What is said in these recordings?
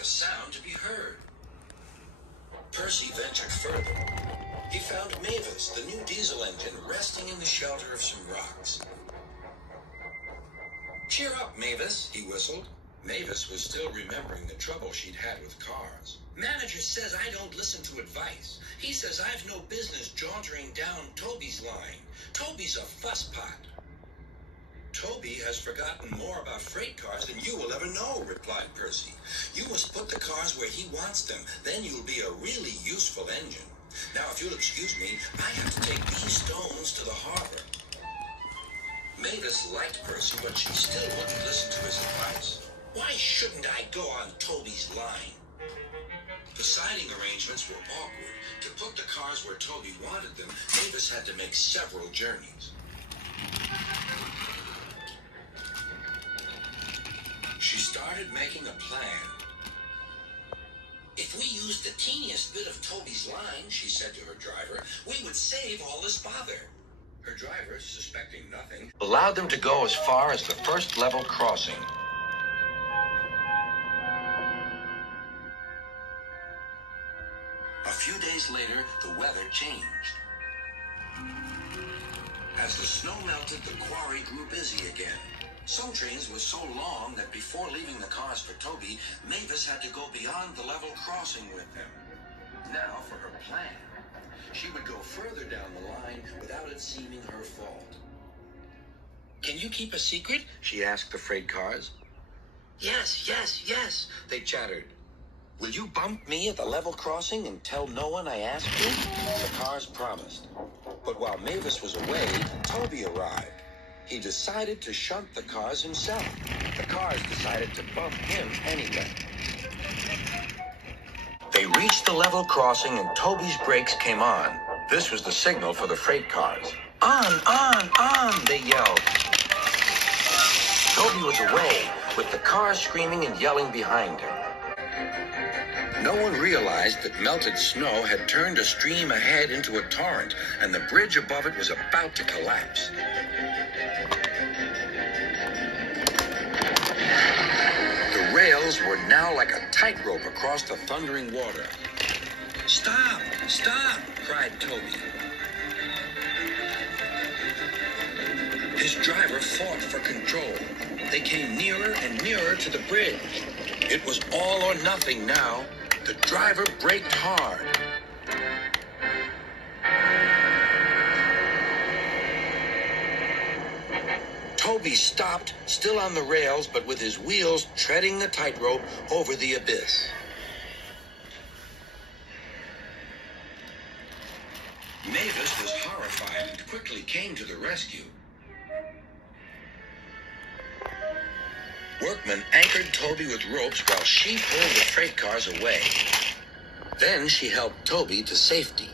a sound to be heard. Percy ventured further. He found Mavis, the new diesel engine, resting in the shelter of some rocks. "Cheer up, Mavis," he whistled. Mavis was still remembering the trouble she'd had with cars. "Manager says I don't listen to advice. He says I've no business jauntering down Toby's line. Toby's a fusspot." "Toby has forgotten more about freight cars than you will ever know," replied Percy. "You must put the cars where he wants them. Then you'll be a really useful engine. Now, if you'll excuse me, I have to take these stones to the harbor." Mavis liked Percy, but she still wouldn't listen to his advice. "Why shouldn't I go on Toby's line?" The siding arrangements were awkward. To put the cars where Toby wanted them, Mavis had to make several journeys. She started making a plan. "If we used the teeniest bit of Toby's line," she said to her driver, "we would save all this bother." Her driver, suspecting nothing, allowed them to go as far as the first level crossing. A few days later, the weather changed. As the snow melted, the quarry grew busy again. Some trains were so long that before leaving the cars for Toby, Mavis had to go beyond the level crossing with them. Now for her plan. She would go further down the line without it seeming her fault. "Can you keep a secret?" she asked the freight cars. Yes, they chattered. "Will you bump me at the level crossing and tell no one I asked you?" The cars promised. But while Mavis was away, Toby arrived. He decided to shunt the cars himself. The cars decided to bump him anyway. They reached the level crossing and Toby's brakes came on. This was the signal for the freight cars. On, they yelled. Toby was away, with the cars screaming and yelling behind him. No one realized that melted snow had turned a stream ahead into a torrent, and the bridge above it was about to collapse. The rails were now like a tightrope across the thundering water. Stop! Cried Toby. His driver fought for control. They came nearer and nearer to the bridge. It was all or nothing now. The driver braked hard. Toby stopped, still on the rails, but with his wheels treading the tightrope over the abyss. Mavis was horrified and quickly came to the rescue. Workmen anchored Toby with ropes while she pulled the freight cars away. Then she helped Toby to safety.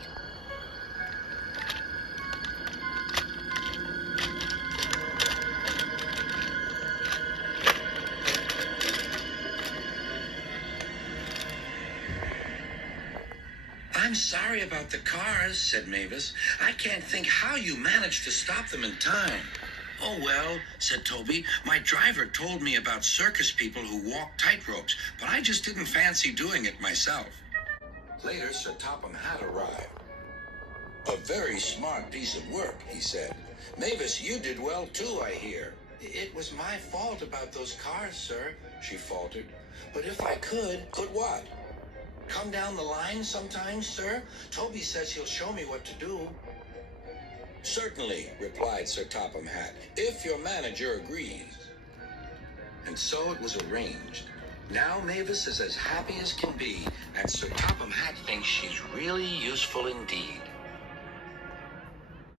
"I'm sorry about the cars," said Mavis. "I can't think how you managed to stop them in time." "Oh, well," said Toby, "my driver told me about circus people who walk tightropes, but I just didn't fancy doing it myself." Later, Sir Topham Hatt arrived. "A very smart piece of work," he said. "Mavis, you did well too, I hear." "It was my fault about those cars, sir," she faltered. "But if I could..." "Could what?" "Come down the line sometimes, sir. Toby says he'll show me what to do." "Certainly," replied Sir Topham Hatt, "if your manager agrees." And so it was arranged. Now Mavis is as happy as can be, and Sir Topham Hatt thinks she's really useful indeed.